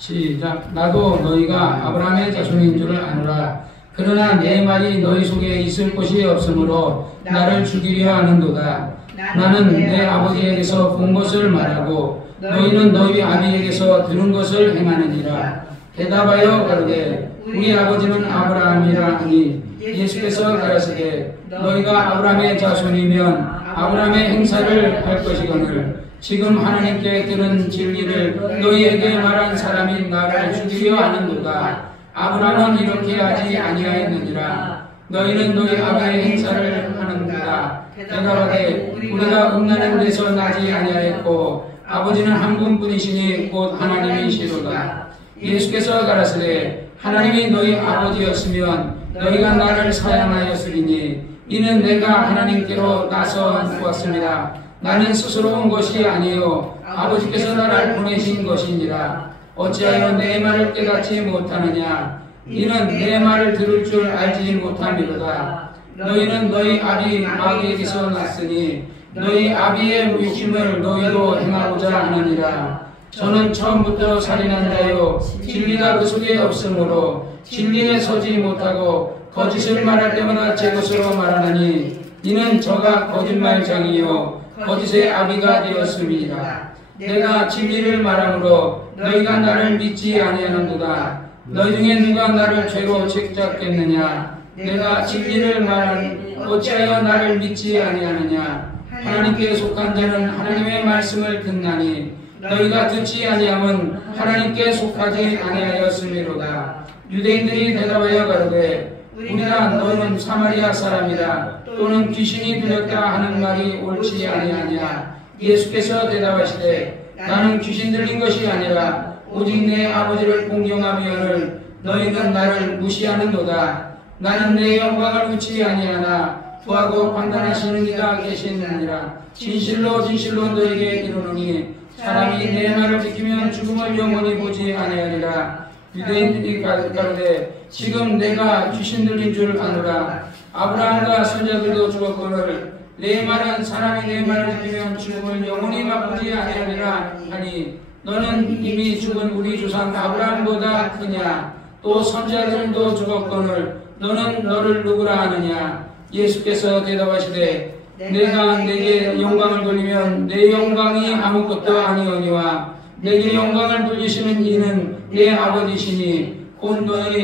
시작. 나도 너희가 아브라함의 자손인 줄 아노라. 그러나 내 말이 너희 속에 있을 곳이 없으므로 나를 죽이려 하는도다. 나는 내 아버지에게서 본 것을 말하고 너희는 너희 아비에게서 들은 것을 행하느니라. 대답하여 가로되 우리 아버지는 아브라함이라 하니 예수께서 가라사대 너희가 아브라함의 자손이면 아브라함의 행사를 할 것이거늘 지금 하나님께 들은 진리를 너희에게 말한 사람이 나를 죽이려 하는도다. 아브라함은 이렇게 하지 아니하였느니라. 너희는 너희 아버지의 행사를 하는도다. 대답하되 우리가 음란한 데서 나지 아니하였고 아버지는 한 분뿐이시니 곧 하나님이시로다. 예수께서 가라사대 하나님이 너희 아버지였으면 너희가 나를 사랑하였으리니 이는 내가 하나님께로 나서 왔습니다. 나는 스스로 온 것이 아니요 아버지께서 나를 보내신 것이니라. 어찌하여 내 말을 깨닫지 못하느냐. 이는 내 말을 들을 줄 알지 못함이로다. 너희는 너희 아비 마귀에게서 났으니 너희 아비의 욕심을 너희도 행하고자 하느니라. 저는 처음부터 살인한 자요 진리가 그 속에 없으므로 진리에 서지 못하고 거짓을 말할 때마다 제 것으로 말하나니 이는 저가 거짓말장이요 거짓의 아비가 되었음이니라. 내가 진리를 말하므로 너희가 나를 믿지 아니하는도다. 너희 중에 누가 나를 죄로 책잡겠느냐. 내가 진리를 말하니 어찌하여 나를 믿지 아니하느냐. 하나님께 속한 자는 하나님의 말씀을 듣나니 너희가 듣지 아니함은 하나님께 속하지 아니하였음이로다. 유대인들이 대답하여 가로되 우리가 너는 사마리아 사람이라 또는 귀신이 들렸다 하는 말이 옳지 아니하냐. 예수께서 대답하시되 나는 귀신 들린 것이 아니라 오직 내 아버지를 공경하며를 너희는 나를 무시하는도다. 나는 내 영광을 웃지 아니하나 구하고 판단하시는 이가 계시느니라. 진실로 진실로 너희에게 이르노니 사람이 내 말을 지키면 죽음을 영원히 보지 아니하리라. 유대인들이 가로되 지금 내가 귀신 들린 줄 아노라. 아브라함과 선자들도 죽었거늘 내 말은 사람이 내 말을 지키면 죽음을 영원히 맛보지 아니하리라 하니 너는 이미 죽은 우리 조상 아브라함보다 크냐. 또 선자들도 죽었거늘 너는 너를 누구라 하느냐. 예수께서 대답하시되 내가 내게 영광을 돌리면 내 영광이 아무것도 아니오니와 내게 영광을 돌리시는 이는 내 아버지시니 곧 너희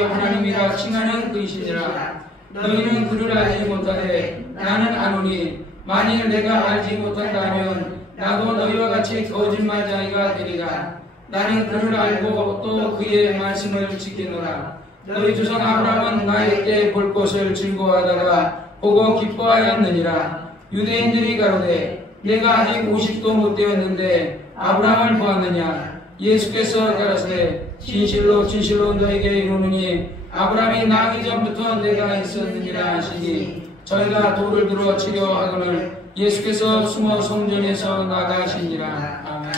하나님이라 칭하는 그이시니라. 너희는 그를 알지 못하되 나는 아노니 만일 내가 알지 못한다면 나도 너희와 같이 거짓말쟁이가 되리라. 나는 그를 알고 또 그의 말씀을 지키노라. 너희 조상 아브라함은 나의 때 볼 것을 즐거워하다가 보고 기뻐하였느니라. 유대인들이 가로되 내가 아직 50도 못 되었는데 아브라함을 보았느냐. 예수께서 가라사대 진실로 진실로 너에게 이르노니 아브라함이 나기 전부터 내가 있었느니라 하시니 저희가 돌을 들어 치려 하거늘 예수께서 숨어 성전에서 나가시니라. 아멘.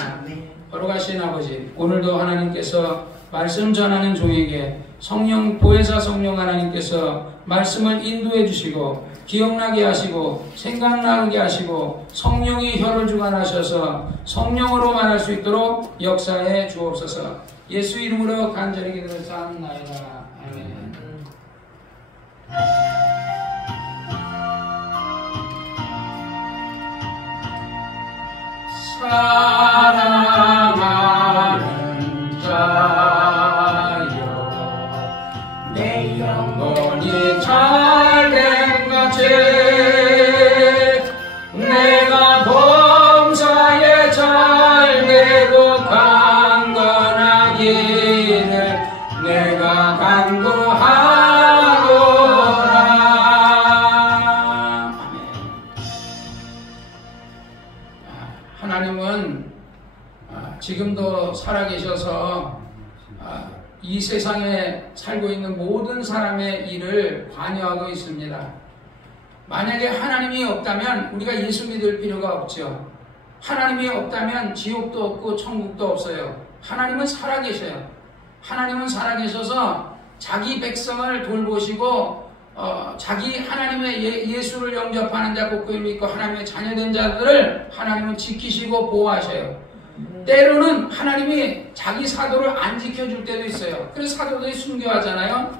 거룩하신 아버지, 오늘도 하나님께서 말씀 전하는 종에게 성령 보혜사 성령 하나님께서 말씀을 인도해 주시고 기억나게 하시고 생각나게 하시고 성령이 혀를 주관하셔서 성령으로 말할 수 있도록 역사해 주옵소서. 예수 이름으로 간절히 기도드렸사옵나이다. 아멘. 사랑하는 자여 내 영혼이 잘된 같이 내가 범사에 잘되고 강건하기를 내가 간구하노라. 하나님은 지금도 살아계셔서 이 세상에 살고 있는 모든 사람의 일을 관여하고 있습니다. 만약에 하나님이 없다면 우리가 예수 믿을 필요가 없죠. 하나님이 없다면 지옥도 없고 천국도 없어요. 하나님은 살아계셔요. 하나님은 살아계셔서 자기 백성을 돌보시고 자기 하나님의 예수를 영접하는 자, 복음을 믿고 하나님의 자녀된 자들을 하나님은 지키시고 보호하셔요. 때로는 하나님이 자기 사도를 안 지켜줄 때도 있어요. 그래서 사도들이 순교하잖아요.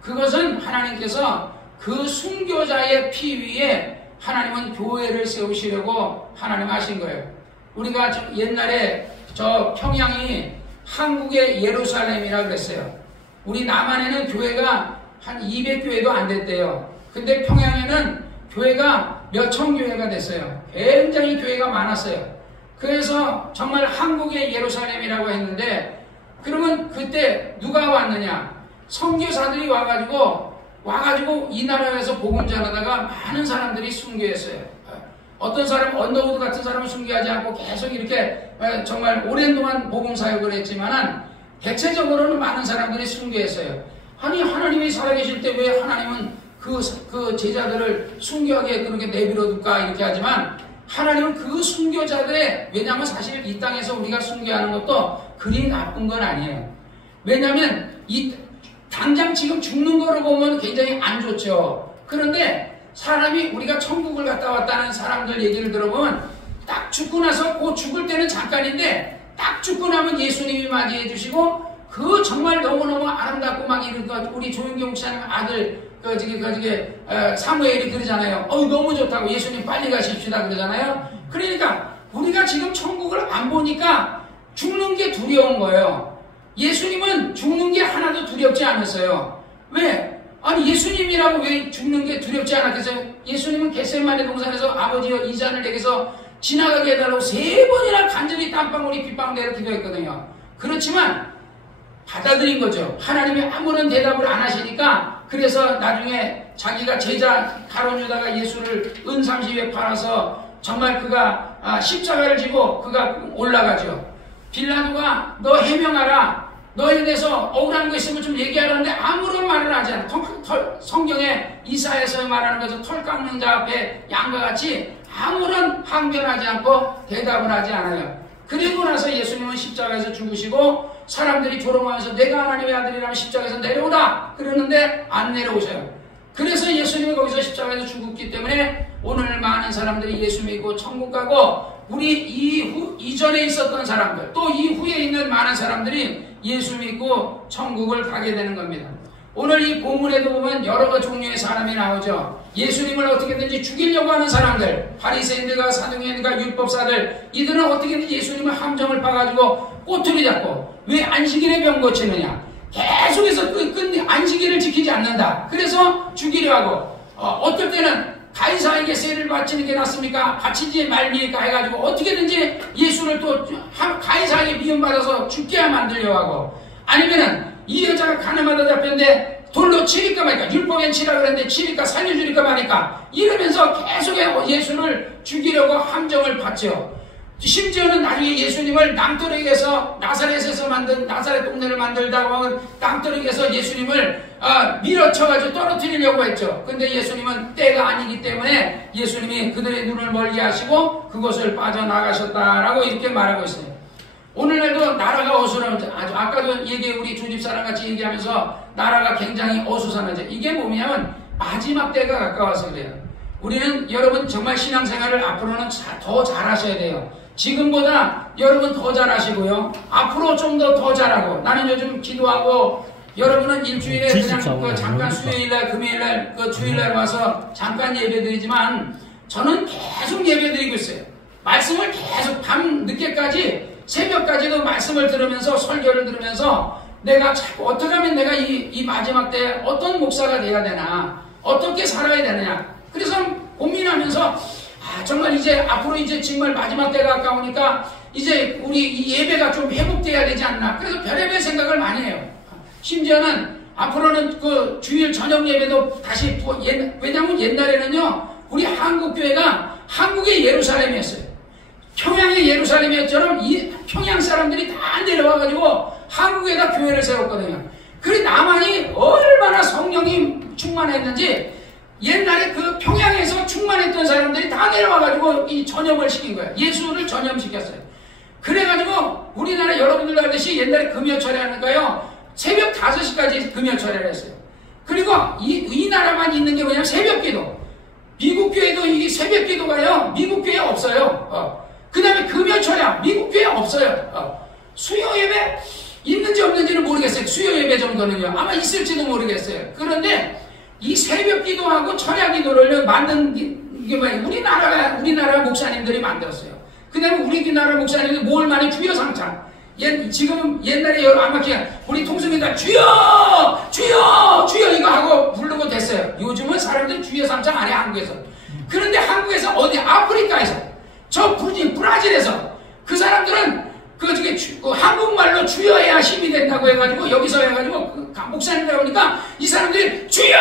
그것은 하나님께서 그 순교자의 피 위에 하나님은 교회를 세우시려고 하나님 하신 거예요. 우리가 옛날에 저 평양이 한국의 예루살렘이라 그랬어요. 우리 남한에는 교회가 한 200교회도 안 됐대요. 근데 평양에는 교회가 몇천 교회가 됐어요. 굉장히 교회가 많았어요. 그래서 정말 한국의 예루살렘이라고 했는데, 그러면 그때 누가 왔느냐? 선교사들이 와가지고 이 나라에서 복음 전하다가 많은 사람들이 순교했어요. 어떤 사람, 언더우드 같은 사람은 순교하지 않고 계속 이렇게 정말 오랜 동안 복음 사역을 했지만은 대체적으로는 많은 사람들이 순교했어요. 아니, 하나님이 살아계실 때 왜 하나님은 그 제자들을 순교하게 그렇게 내버려둘까 이렇게 하지만, 하나님은 그 순교자들의, 왜냐하면 사실 이 땅에서 우리가 순교하는 것도 그리 나쁜 건 아니에요. 왜냐하면 당장 지금 죽는 거를 보면 굉장히 안 좋죠. 그런데 사람이, 우리가 천국을 갔다 왔다는 사람들 얘기를 들어보면 딱 죽고 나서 그 죽을 때는 잠깐인데 딱 죽고 나면 예수님이 맞이해 주시고, 그 정말 너무너무 아름답고 막 이런 것, 우리 조윤경 목사님 아들 사무엘이 그러잖아요. 너무 좋다고, 예수님 빨리 가십시다 그러잖아요. 그러니까 우리가 지금 천국을 안 보니까 죽는 게 두려운 거예요. 예수님은 죽는 게 하나도 두렵지 않았어요. 왜? 아니, 예수님이라고 왜 죽는 게 두렵지 않았겠어요? 예수님은 겟세마네 동산에서 아버지여 이 잔을 내게서 지나가게 해달라고 3번이나 간절히 땀방울이 빗방울 내려 기도했거든요. 그렇지만 받아들인 거죠. 하나님이 아무런 대답을 안 하시니까. 그래서 나중에 자기가 제자 가론 유다가 예수를 은 30에 팔아서 정말 그가 십자가를 지고 그가 올라가죠. 빌라도가 너 해명하라, 너에 대해서 억울한 거 있으면 좀 얘기하라는데 아무런 말을 하지 않아. 성경에 이사야서 말하는 것은 털 깎는 자 앞에 양과 같이 아무런 항변하지 않고 대답을 하지 않아요. 그리고 나서 예수님은 십자가에서 죽으시고 사람들이 조롱하면서 내가 하나님의 아들이라면 십자가에서 내려오라 그러는데 안 내려오셔요. 그래서 예수님이 거기서 십자가에서 죽었기 때문에 오늘 많은 사람들이 예수 믿고 천국 가고, 우리 이전에 있었던 사람들, 또 이후에 있는 많은 사람들이 예수 믿고 천국을 가게 되는 겁니다. 오늘 이 본문에도 보면 여러 종류의 사람이 나오죠. 예수님을 어떻게든지 죽이려고 하는 사람들, 바리새인들과 사두개인과 율법사들, 이들은 어떻게든지 예수님을 함정을 파가지고 꼬투리 잡고, 왜 안식일에 병 고치느냐, 계속해서 안식일을 지키지 않는다. 그래서 죽이려 하고, 어떨 때는 가이사에게 세를 바치는 게 낫습니까? 바치지 말리까 해가지고 어떻게든지 예수를 또 가이사에게 미움받아서 죽게 만들려고 하고, 아니면은 이 여자가 가늠하다 잡혔는데 돌로 치니까 말까, 율법엔 치라 그랬는데 치니까 살려주니까 말니까, 이러면서 계속 예수를 죽이려고 함정을 받죠. 심지어는 나중에 예수님을 낭떠러기에서, 나사렛에서 만든, 나사렛 동네를 만들다가 하면 낭떠러기에서 예수님을 밀어쳐가지고 떨어뜨리려고 했죠. 근데 예수님은 때가 아니기 때문에 예수님이 그들의 눈을 멀리 하시고 그곳을 빠져나가셨다라고 이렇게 말하고 있어요. 오늘날도 나라가 어수선하죠. 아까도 우리 조집사랑 같이 얘기하면서 나라가 굉장히 어수선하죠. 이게 뭐냐면 마지막 때가 가까워서 그래요. 우리는 여러분 정말 신앙생활을 앞으로는 더 잘하셔야 돼요. 지금보다 여러분 더 잘하시고요. 앞으로 좀 더 잘하고. 나는 요즘 기도하고, 여러분은 일주일에 그냥 잠깐 수요일날, 금요일날, 주일날 와서 잠깐 예배드리지만 저는 계속 예배드리고 있어요. 말씀을 계속 밤 늦게까지, 새벽까지도 말씀을 들으면서, 설교를 들으면서 내가 자꾸 어떻게 하면 내가 이 마지막 때 어떤 목사가 돼야 되나, 어떻게 살아야 되느냐. 그래서 고민하면서 정말 이제 앞으로 이제 정말 마지막 때가 가까우니까 이제 우리 이 예배가 좀 회복돼야 되지 않나. 그래서 별의별 생각을 많이 해요. 심지어는 앞으로는 그 주일 저녁 예배도 다시, 왜냐면 옛날에는요 우리 한국교회가 한국의 예루살렘이었어요. 평양의 예루살렘이었처럼 이 평양 사람들이 다 내려와가지고 한국에다 교회를 세웠거든요. 그래 남한이 얼마나 성령이 충만했는지 옛날에 그 평양에서 충만했던 사람들이 다 내려와가지고 이 전염을 시킨 거예요. 예수를 전염시켰어요. 그래가지고 우리나라 여러분들도 알듯이 옛날에 금요철에 하니까요 새벽 5시까지 금요철에를 했어요. 그리고 이 나라만 있는 게 뭐냐면 새벽기도. 미국 교회도 이 새벽기도가요 미국 교회에 없어요. 그 다음에 금요철야 미국 교회에 없어요. 없어요. 수요 예배 있는지 없는지는 모르겠어요. 수요 예배 정도는요. 아마 있을지도 모르겠어요. 그런데 이 새벽 기도하고 철야 기도를 만든 게 뭐예요? 우리나라 목사님들이 만들었어요. 그 다음에 우리나라 목사님들이 뭘 많이 주여 삼창. 지금 옛날에 아마 그냥 우리 통성이다 주여 주여 주여 이거 하고 부르고 됐어요. 요즘은 사람들이 주여 삼창 안 해, 한국에서. 그런데 한국에서 어디 아프리카에서 저 브라질에서 그 사람들은 그 한국말로 주여 해야 힘이 된다고 해가지고 여기서 해가지고 목사님들 보니까 이 사람들이 주여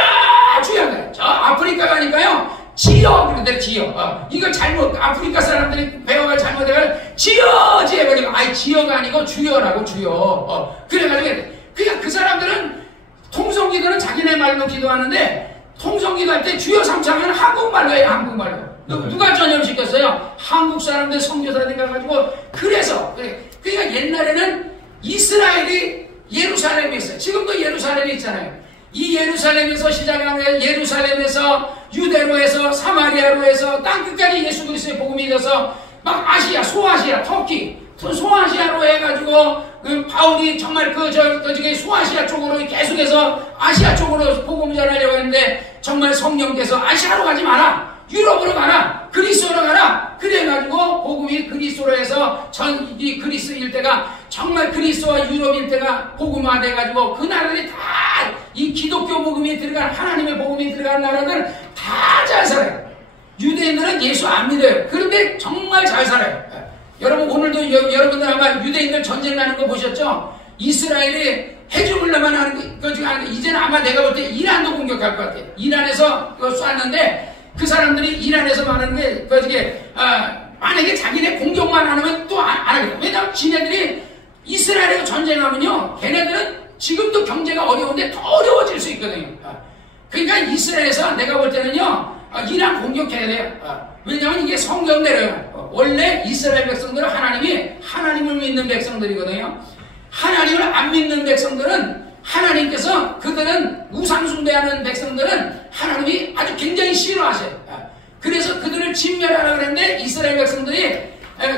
주여 그래. 저 아프리카 가니까요 지여 그러더래. 지여. 이걸 잘못 아프리카 사람들이 배워가 잘못해가지고 지여 지여 해가지고 아니 지여가 아니고 주여라고 주여. 그래가지고 그냥 그 사람들은 통성기도는 자기네 말로 기도하는데 통성기도 할 때 주여 삼창은 한국말로 해요. 한국말로. 누가 전염시켰어요? 한국 사람들 선교사들이 가가지고 그래서 그러니까 옛날에는 이스라엘이 예루살렘에 있어요. 지금도 예루살렘에 있잖아요. 이 예루살렘에서 시작하는 예루살렘에서 유대로에서 사마리아로 해서 땅끝까지 예수 그리스도의 복음이 있어서 막 아시아, 소아시아, 터키, 소아시아로 해가지고 바울이 정말 소아시아 쪽으로 계속해서 아시아 쪽으로 복음 전하려고 했는데 정말 성령께서 아시아로 가지 마라. 유럽으로 가라. 그리스도로 가라. 그래가지고 복음이 그리스도로 해서 이 그리스 일대가 정말 그리스도와 유럽 일대가 복음화 돼가지고 그 나라들이 다 이 기독교 복음이 들어간 하나님의 복음이 들어간 나라들 다 잘 살아요. 유대인들은 예수 안 믿어요. 그런데 정말 잘 살아요. 여러분 오늘도 여러분들 아마 유대인들 전쟁 나는 거 보셨죠? 이스라엘이 해주물러만 하는 거 이제는 아마 내가 볼 때 이란도 공격할 것 같아요. 이란에서 쐈는데 그 사람들이 이란에서 말하는 게 만약에 자기네 공격만 안 하면 또 안 하겠다. 왜냐하면 지네들이 이스라엘하고 전쟁하면요 걔네들은 지금도 경제가 어려운데 더 어려워질 수 있거든요. 그러니까 이스라엘에서 내가 볼 때는요 이란 공격해야 돼요. 왜냐하면 이게 성경대로요. 원래 이스라엘 백성들은 하나님을 믿는 백성들이거든요. 하나님을 안 믿는 백성들은 하나님께서 그들은 우상숭배하는 백성들은 하나님이 아주 굉장히 싫어하셔요. 그래서 그들을 진멸하라고 그랬는데 이스라엘 백성들이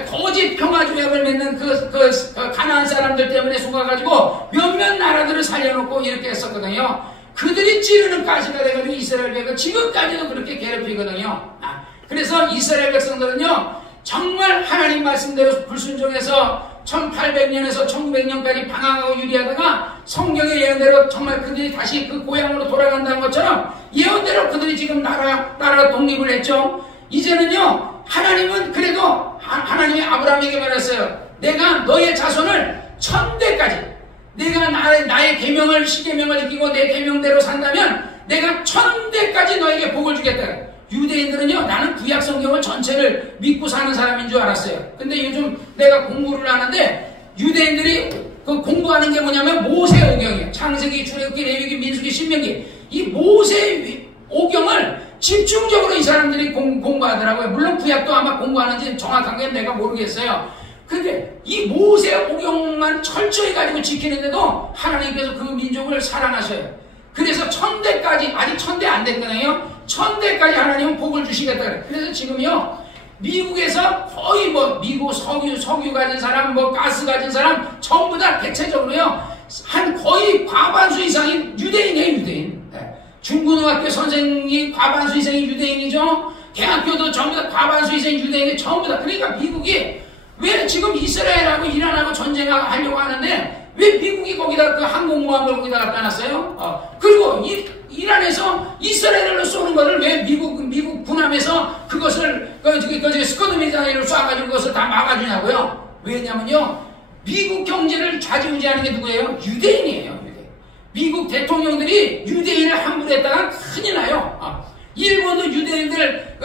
거짓 평화조약을 맺는 그 가나안 사람들 때문에 속아가지고 몇몇 나라들을 살려놓고 이렇게 했었거든요. 그들이 찌르는 가시가 돼가지고 이스라엘 백성은 지금까지도 그렇게 괴롭히거든요. 그래서 이스라엘 백성들은요 정말 하나님 말씀대로 불순종해서 1800년에서 1900년까지 방황하고 유리하다가 성경의 예언대로 정말 그들이 다시 그 고향으로 돌아간다는 것처럼 예언대로 그들이 지금 나라 독립을 했죠. 이제는요 하나님은 그래도 하나님이 아브라함에게 말했어요. 내가 너의 자손을 1000대까지 내가 나의 계명을 십계명을 지키고 내 계명대로 산다면 내가 1000대까지 너에게 복을 주겠다. 유대인들은요 나는 구약 성경을 전체를 믿고 사는 사람인 줄 알았어요. 근데 요즘 내가 공부를 하는데 유대인들이 그 공부하는 게 뭐냐면 모세오경이에요. 창세기, 출애굽기, 레위기, 민수기, 신명기. 이 모세오경을 집중적으로 이 사람들이 공부하더라고요. 물론 구약도 아마 공부하는지 정확하게 내가 모르겠어요. 근데 이 모세오경만 철저히 가지고 지키는데도 하나님께서 그 민족을 사랑하셔요. 그래서 1000대까지 아직 1000대 안 됐거든요. 1000대까지 하나님은 복을 주시겠다 그래. 그래서 지금요 미국에서 거의 미국 석유 가진 사람 가스 가진 사람 전부 다 대체적으로요 한 거의 과반수 이상이 유대인이에요. 유대인. 중고등학교 선생이 과반수 이상이 유대인이죠. 대학교도 전부 다 과반수 이상이 유대인이 전부 다. 그러니까 미국이 왜 지금 이스라엘하고 이란하고 전쟁하려고 하는데 왜 미국이 거기다 그 항공모함을 거기다 갖다 놨어요? 그리고 이란에서 이스라엘로 쏘는 것을 왜 미국 군함에서 그것을 스커드 미사일로 쏴가지고 그것을 다 막아주냐고요? 왜냐면요 미국 경제를 좌지우지하는 게 누구예요? 유대인이에요. 미국 대통령들이 유대인을 함부로 했다가 큰일 나요. 일본도 유대인들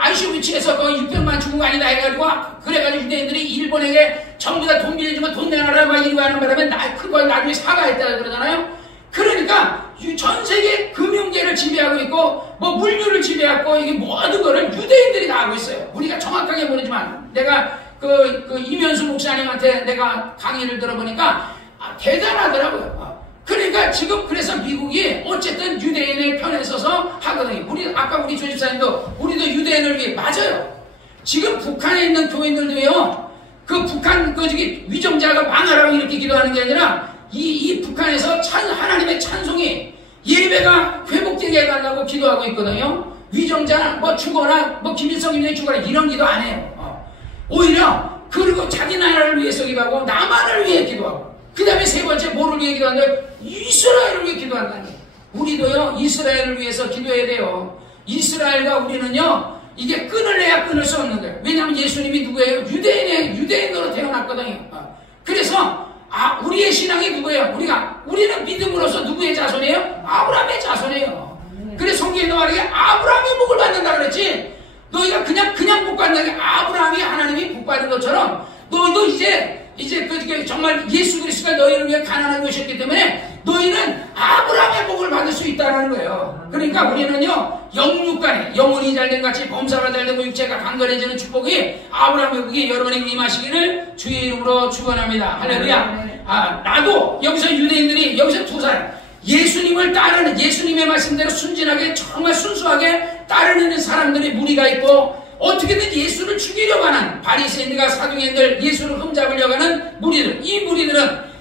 아이슈비츠에서 거의 600만 죽은 거 아니다 해가지고 그래가지고 유대인들이 일본에게 전부 다 돈 빌려주면 돈 내놔라 막 이러고 하는 바람에 그거 나중에 사과했다 그러잖아요. 그러니까 전 세계 금융계를 지배하고 있고 물류를 지배하고 이게 모든 거를 유대인들이 다 하고 있어요. 우리가 정확하게 모르지만 내가 이면수 목사님한테 내가 강의를 들어보니까 대단하더라고요. 그러니까 지금 그래서 미국이 어쨌든 유대인의 편에 서서 하거든요. 아까 우리 조집사님도 우리도 유대인을 위해 맞아요. 지금 북한에 있는 교인들도요 그 북한 그 저기 위정자가 망하라고 이렇게 기도하는 게 아니라 이 북한에서 하나님의 찬송이 예배가 회복되게 해달라고 기도하고 있거든요. 위정자 뭐 죽어라 뭐 김일성 김정일 죽어라 이런 기도 안 해요. 오히려 그리고 자기 나라를 위해서 기도하고 남한을 위해 기도하고 그 다음에 세 번째 뭐를 위해 기도한다고요? 이스라엘을 위해 기도한다는 거예요. 우리도요 이스라엘을 위해서 기도해야 돼요. 이스라엘과 우리는요 이게 끊을래야 끊을 수 없는 거예요. 왜냐하면 예수님이 누구예요? 유대인으로 태어났거든요. 그래서 우리의 신앙이 누구예요? 우리는 믿음으로써 누구의 자손이에요? 아브라함의 자손이에요. 그래서 성경에 말하기에 아브라함이 복을 받는다 그랬지. 너희가 그냥 복 받는 게 아브라함이 하나님이 복 받은 것처럼 너희도 이제 정말 예수 그리스도가 너희를 위해 가난한 것이었기 때문에 너희는 아브라함의 복을 받을 수 있다는 거예요. 그러니까 우리는요 영육간에 영혼이 잘된 같이 범사가 잘되고 육체가 강건해지는 축복이 아브라함의 복이 여러분에게 임하시기를 주의 이름으로 축원합니다. 할렐루야. 나도 여기서 유대인들이 여기서 두 사람 예수님을 따르는 예수님의 말씀대로 순진하게 정말 순수하게 따르는 사람들이 무리가 있고 어떻게든 예수를 죽이려고 하는 바리새인들과 사두개인들 예수를 흠잡으려고 하는 무리들 이 무리들은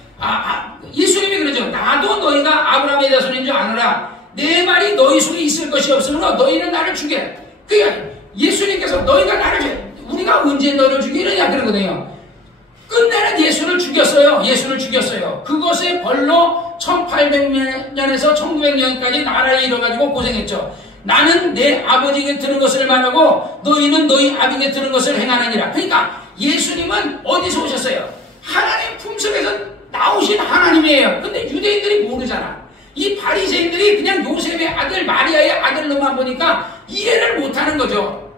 예수님이 그러죠. 나도 너희가 아브라함의 자손인 줄 아노라. 내 말이 너희 속에 있을 것이 없으므로 너희는 나를 죽여. 그러니까 예수님께서 너희가 나를 죽여. 우리가 언제 너를 죽이느냐 그러거든요. 끝내는 예수를 죽였어요. 그것의 벌로 1800년에서 1900년까지 나라를 잃어가지고 고생했죠. 나는 내 아버지에게 들은 것을 말하고 너희는 너희 아비에게 들은 것을 행하느니라. 그러니까 예수님은 어디서 오셨어요? 하나님 품속에서 나오신 하나님이에요. 근데 유대인들이 모르잖아. 이 바리새인들이 그냥 요셉의 아들 마리아의 아들로만 보니까 이해를 못하는 거죠.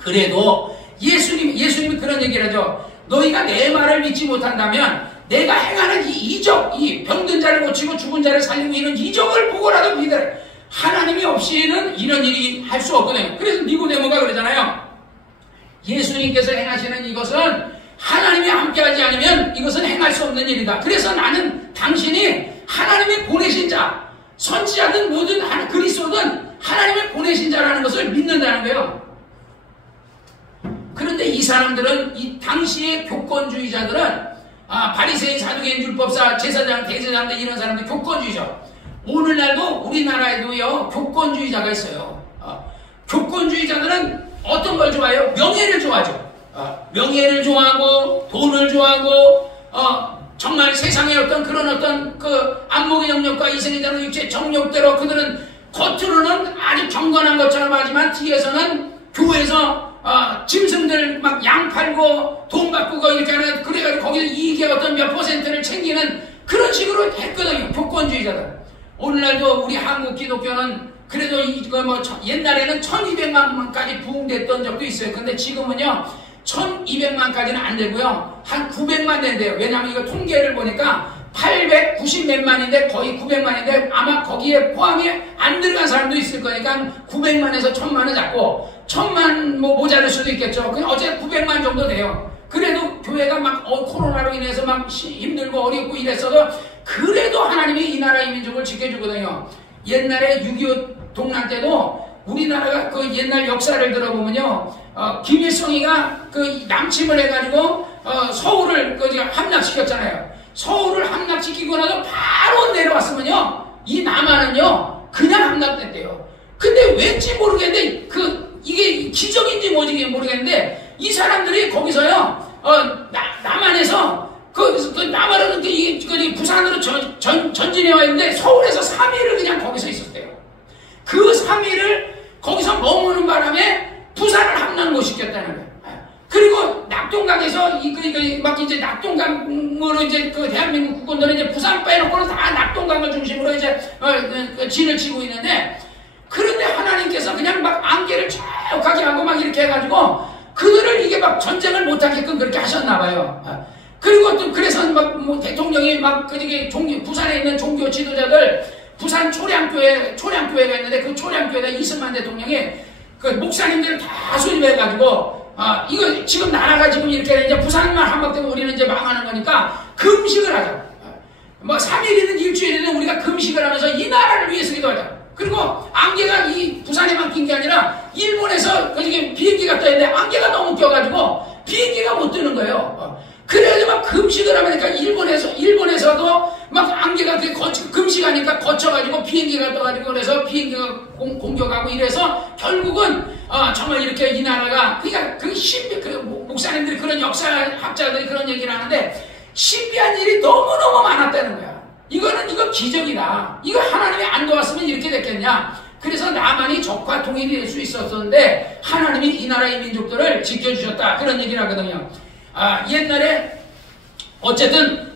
그래도 예수님이 그런 얘기를 하죠. 너희가 내 말을 믿지 못한다면 내가 행하는 이 이적, 이 병든 자를 고치고 죽은 자를 살리고 이런 이적을 보고라도 믿으라. 하나님이 없이는 이런 일이 할 수 없거든요. 그래서 니고데모가 그러잖아요. 예수님께서 행하시는 이것은 하나님이 함께하지 않으면 이것은 행할 수 없는 일이다. 그래서 나는 당신이 하나님이 보내신 자, 선지자든 뭐든 그리스도든 하나님이 보내신 자라는 것을 믿는다는 거예요. 그런데 이 사람들은 이 당시의 교권주의자들은 바리새인, 사두개인, 율법사, 제사장, 대제사장들 이런 사람들 교권주의자. 오늘날도 우리나라에도요 교권주의자가 있어요. 교권주의자들은 어떤 걸 좋아해요? 명예를 좋아하죠. 명예를 좋아하고 돈을 좋아하고 정말 세상의 어떤 그 안목의 영역과 이생의 자는 육체의 정욕대로 그들은 겉으로는 아주 경건한 것처럼 하지만 뒤에서는 교회에서 짐승들 막 양 팔고 돈 바꾸고 이렇게 하는 그래가지고 거기서 이익의 어떤 몇 퍼센트를 챙기는 그런 식으로 했거든요. 교권주의자들. 오늘날도 우리 한국 기독교는 그래도 옛날에는 1200만까지 부흥됐던 적도 있어요. 근데 지금은요 1200만까지는 안 되고요 한 900만 된대요. 왜냐하면 이거 통계를 보니까 890 몇만인데 거의 900만인데 아마 거기에 포함이 안 들어간 사람도 있을 거니까 900만에서 1000만은 잡고 1000만 뭐 모자랄 수도 있겠죠. 그냥 어제 900만 정도 돼요. 그래도 교회가 막 코로나로 인해서 막 힘들고 어렵고 이랬어도 그래도 하나님이 이 나라 이 민족을 지켜주거든요. 옛날에 6.25 동란 때도 우리나라가 그 옛날 역사를 들어보면요 김일성이가 그 남침을 해가지고 서울을 함락시켰잖아요. 서울을 함락시키고 나서 바로 내려왔으면요 이 남한은요 그냥 함락됐대요. 근데 왠지 모르겠는데 이게 기적인지 뭐지 모르겠는데 이 사람들이 거기서요 남한에서 남한은 부산으로 전진해와 있는데 서울에서 3일을 그냥 거기서 있었대요. 그 3일을 거기서 머무는 바람에 부산을 함락못 시켰다는 거예요. 그리고 낙동강에서 막 이제 낙동강으로 이제 그 대한민국 국군들은 이제 부산 빼놓고는 다 낙동강을 중심으로 이제 진을 치고 있는데 그런데 하나님께서 그냥 막 안개를 쫙하게 하고 막 이렇게 해가지고 그들을 이게 막 전쟁을 못하게끔 그렇게 하셨나봐요. 그리고 또 그래서 뭐 대통령이 부산에 있는 종교 지도자들 부산 초량교회가 있는데 그 초량교회에다 이승만 대통령이 그 목사님들을 다 소집해가지고 이거 지금 나라가 지금 이렇게 이제 부산만 함락되면 우리는 이제 망하는 거니까 금식을 하자. 뭐 3일이든 일주일이든 우리가 금식을 하면서 이 나라를 위해서 기도하자. 그리고 안개가 이 부산에만 낀 게 아니라 일본에서 비행기가 떠 있는데 안개가 너무 껴가지고 비행기가 못 뜨는 거예요. 그래가지고 막 금식을 하니까 일본에서도 막 안개가 금식하니까 거쳐가지고 비행기가 떠가지고 그래서 비행기가 공격하고 이래서 결국은 정말 이렇게 이 나라가 그러니까 목사님들이 그런 역사학자들이 그런 얘기를 하는데 신비한 일이 너무너무 많았다는 거야. 이거 기적이다. 이거 하나님이 안 도왔으면 이렇게 됐겠냐. 그래서 남한이 적과 통일이 될 수 있었는데 하나님이 이 나라의 민족들을 지켜주셨다. 그런 얘기를 하거든요. 옛날에 어쨌든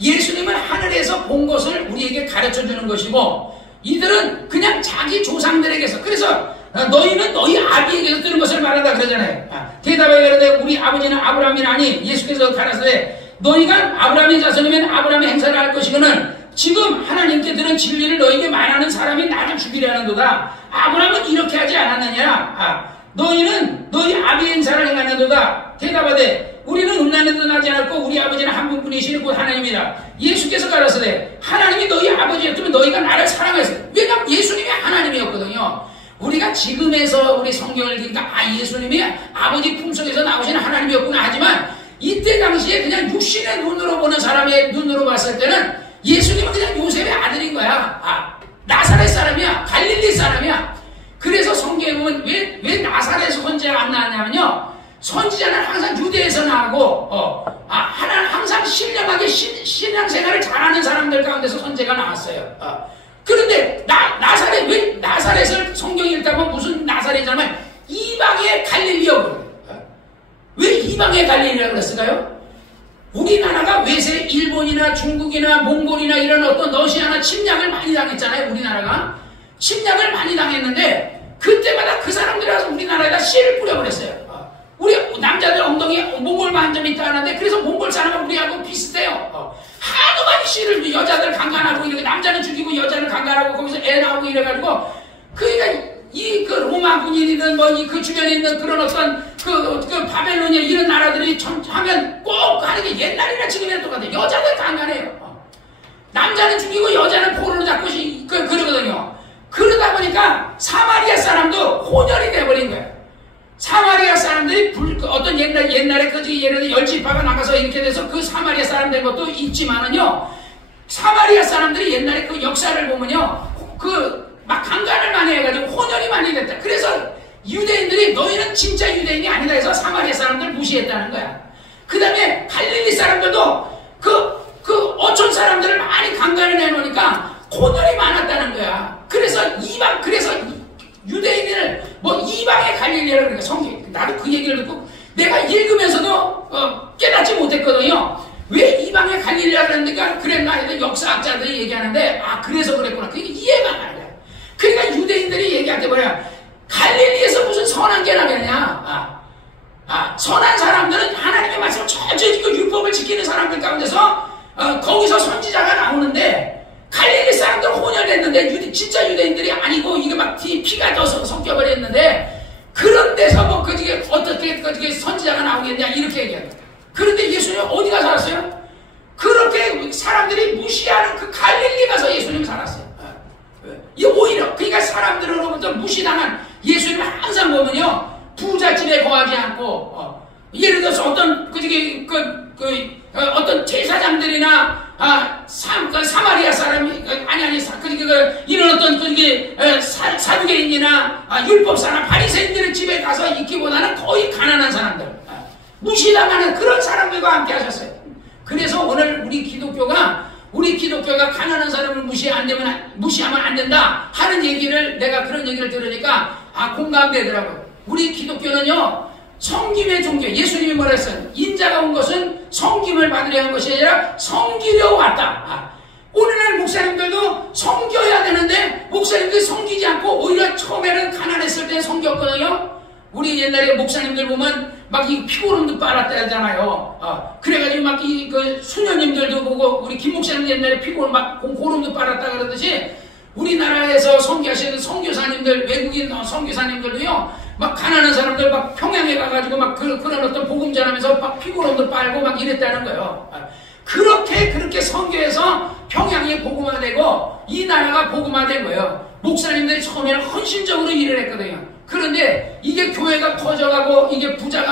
예수님은 하늘에서 본 것을 우리에게 가르쳐주는 것이고 이들은 그냥 자기 조상들에게서 그래서 너희는 너희 아비에게서 들은 것을 말한다 그러잖아요. 대답하여 이르되 우리 아버지는 아브라함이 아니 예수께서 가라사대 너희가 아브라함의 자손이면 아브라함의 행사를 할 것이거늘 지금 하나님께 들은 진리를 너희에게 말하는 사람이 나를 죽이려 하는도다. 아브라함은 이렇게 하지 않았느냐. 너희는 너희 아비의 행사를 행하는도다. 대답하되 우리는 음란에도 나지 않았고 우리 아버지는 한 분뿐이시니 곧 하나님이다. 예수께서 가라사대 하나님이 너희 아버지였다면 너희가 나를 사랑했어요. 왜냐하면 예수님이 하나님이었거든요. 우리가 지금에서 우리 성경을 읽으니까 예수님이 아버지 품속에서 나오시는 하나님이었구나 하지만 이때 당시에 그냥 육신의 눈으로 보는 사람의 눈으로 봤을 때는 예수님은 그냥 요셉의 아들인 거야. 나사렛 사람이야. 갈릴리 사람이야. 그래서 성경에 보면 왜 나사렛에서 선지자가 안 나왔냐면요. 선지자는 항상 유대에서 나오고 항상 신령하게 신앙생활을 잘하는 사람들 가운데서 선지자가 나왔어요. 그런데 왜 나사렛을 성경에 읽다 보면 무슨 나사렛이냐면 이방의 갈릴리요. 왜 이방의 갈릴리라고 그랬을까요? 우리나라가 외세 일본이나 중국이나 몽골이나 이런 어떤 러시아나 침략을 많이 당했잖아요. 우리나라가 침략을 많이 당했는데 그때마다 그 사람들이 와서 우리나라에다 씨를 뿌려버렸어요. 우리 남자들 엉덩이에 몽골만 한 점 있다 하는데 그래서 몽골 사람은 우리하고 비슷해요. 하도 많이 씨를 여자들 강간하고 이렇게 남자는 죽이고 여자는 강간하고 거기서 애 나오고 이래가지고 그러니까 그 로마 군인이든 그 주변에 있는 그런 어떤 그 바벨론이나 이런 나라들이 하면 꼭 하는 게 옛날이나 지금이나 똑같아요. 여자들 강간해요. 남자는 죽이고 여자는 포로로 잡고 그러거든요. 그러다 보니까 사마리아 사람도 혼혈이 돼버린 거예요. 사마리아 사람들이 어떤 옛날에 예를 들어 열지파가 나가서 이렇게 돼서 그 사마리아 사람 된 것도 있지만은요. 사마리아 사람들이 옛날에 그 역사를 보면요. 막 강간을 많이 해가지고 혼혈이 많이 됐다. 그래서 유대인들이 너희는 진짜 유대인이 아니다 해서 사마리아 사람들을 무시했다는 거야. 그 다음에 갈릴리 사람들도 그 어촌 사람들을 많이 강간을 해놓으니까 혼혈이 많았다는 거야. 그래서 유대인을 이방의 갈릴리라고 그러니까 성경 나도 그 얘기를 듣고 내가 읽으면서도 깨닫지 못했거든요. 왜 이방의 갈릴리라고 그랬는가 그랬나 해서 역사학자들이 얘기하는데 그래서 그랬구나. 그게 이해가 안 돼. 그러니까 유대인들이 얘기할 때 뭐야 갈릴리에서 무슨 선한 게 나겠냐. 선한 사람들은 하나님의 말씀을 철저히 지키고 율법을 지키는 사람들 가운데서 거기서 선지자가 나오는데 갈릴리 사람들은 혼혈했는데 진짜 유대인들이 아니고 이게 막 피가 떠서 섞여버렸는데 그런 데서 어떻게 선지자가 나오겠냐 이렇게 얘기합니다. 그런데 예수님은 어디가 살았어요? 그렇게 사람들이 무시하는 그 갈릴리 가서 예수님이 살았어요. 이 오히려 그러니까 사람들로부터 무시당한 예수님을 항상 보면요 부잣집에 거하지 않고 예를 들어서 어떤 어떤 제사장들이나 사마리아 사람이 이런 어떤 사두개인이나 율법사나 바리새인들의 집에 가서 있기보다는 거의 가난한 사람들 무시당하는 그런 사람들과 함께 하셨어요. 그래서 오늘 우리 기독교가 가난한 사람을 무시하면 안 된다 하는 얘기를 내가 그런 얘기를 들으니까 공감되더라고요. 우리 기독교는요 성김의 종교, 예수님이 뭐라 했어요? 인자가 온 것은 성김을 받으려 한 것이 아니라 성기려 왔다. 오늘날 목사님들도 성겨야 되는데 목사님들이 성기지 않고 오히려 처음에는 가난했을 때 성겼거든요. 우리 옛날에 목사님들 보면 막 이 피고름도 빨았다 하잖아요. 그래가지고 막 그 수녀님들도 보고 우리 김 목사님 옛날에 피고름 막 고름도 빨았다 그러듯이 우리나라에서 성교하시는 선교사님들 외국인 선교사님들도요 막 가난한 사람들 막 평양에 가가지고 막 그런 어떤 복음 전하면서 막 피고름도 빨고 막 이랬다는 거예요. 그렇게 선교해서 평양이 복음화되고 이 나라가 복음화된 거예요. 목사님들이 처음에는 헌신적으로 일을 했거든요. 그런데 이게 교회가 커져가고 이게 부자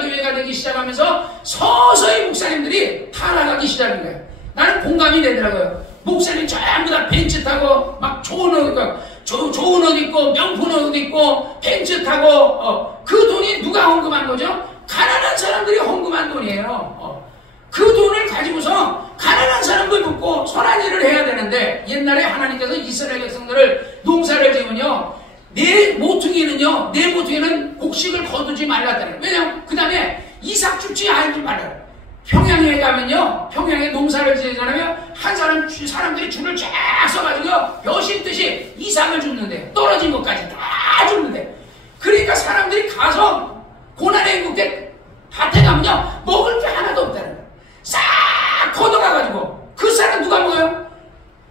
교회가 되기 시작. 시작하면서 서서히 목사님들이 타락하기 시작한 거예요. 나는 공감이 되더라고요. 목사님 전부 다 벤츠 타고 막 좋은 옷 입고 명품 옷 입고 벤츠 타고 그 돈이 누가 헌금한 거죠? 가난한 사람들이 헌금한 돈이에요. 그 돈을 가지고서 가난한 사람들 돕고 선한 일을 해야 되는데 옛날에 하나님께서 이스라엘 백성들을 농사를 지으면요 내 모퉁이는 곡식을 거두지 말랐다는 거예요. 왜냐하면 그 다음에 이삭 죽지 알지 말아요. 평양에 가면요 평양에 농사를 지으잖아요. 사람들이 줄을 쫙 서가지고 벼신 듯이 이삭을 줍는데 떨어진 것까지 다 줍는데 그러니까 사람들이 가서 고난의 행국대 밭에 가면요 먹을 게 하나도 없다는 거예요. 싹 걷어가가지고 그 쌀은 누가 먹어요?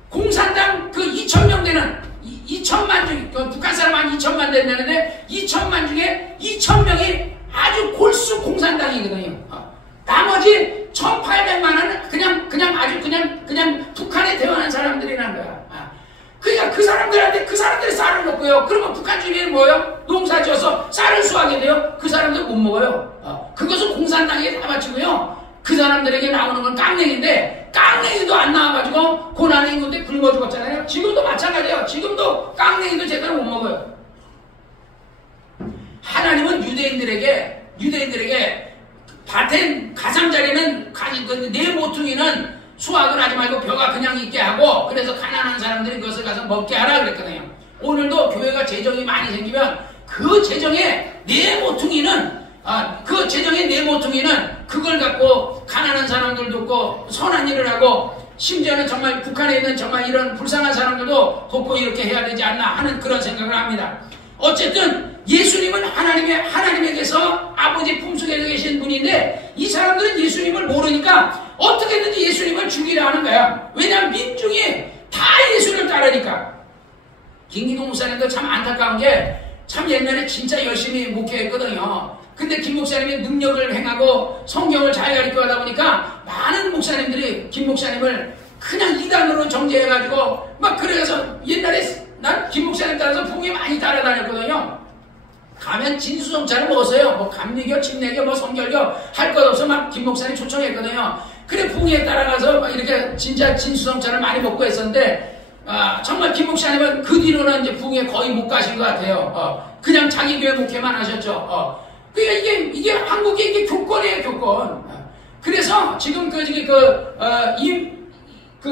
공산당 그 2,000명 되는 2천만 중 북한 사람 한 2천만 된다는데 2천만 중에 2,000명이 아주 골수 공산당이거든요. 나머지 1,800만은 그냥 북한에 대원한 사람들이라는 거야. 그러니까 그 사람들한테 그 사람들이 쌀을 먹고요. 그러면 북한 주민이 뭐예요? 농사 지어서 쌀을 수확해야 돼요. 그 사람들 못 먹어요. 그것은 공산당에 다 바치고요. 그 사람들에게 나오는 건 깡냉인데 깡냉이도 안 나와가지고 고난의 인근데 굶어 죽었잖아요. 지금도 마찬가지예요. 지금도 깡냉이도 제대로 못 먹어요. 하나님은 유대인들에게 밭에 가장자리는 내 모퉁이는 수확을 하지 말고 벼가 그냥 있게 하고 그래서 가난한 사람들이 그것을 가서 먹게 하라 그랬거든요. 오늘도 교회가 재정이 많이 생기면 그 재정의 내 모퉁이는 그걸 갖고 가난한 사람들 돕고 선한 일을 하고 심지어는 정말 북한에 있는 정말 이런 불쌍한 사람들도 돕고 이렇게 해야 되지 않나 하는 그런 생각을 합니다. 어쨌든 예수님은 하나님에게서 아버지 품속에 계신 분인데 이 사람들은 예수님을 모르니까 어떻게든지 예수님을 죽이려 하는 거야. 왜냐하면 민중이 다 예수를 따르니까. 김기동 목사님도 참 안타까운 게 참 옛날에 진짜 열심히 목회했거든요. 근데 김 목사님이 능력을 행하고 성경을 잘 가르쳐 하다 보니까 많은 목사님들이 김 목사님을 그냥 이단으로 정죄해가지고 막 그래서 옛날에 난 김 목사님 따라서 부흥에 많이 따라다녔거든요. 가면 진수성찬을 먹었어요. 뭐 감리교, 침례교, 뭐 성결교 할 것 없어 막 김 목사님 초청했거든요. 그래 부흥에 따라가서 막 이렇게 진짜 진수성찬을 많이 먹고 했었는데 정말 김 목사님은 그 뒤로는 이제 부흥에 거의 못 가신 것 같아요. 그냥 자기 교회 목회만 하셨죠. 그러니까 이게 한국의 이게 교권이에요, 교권. 그래서 지금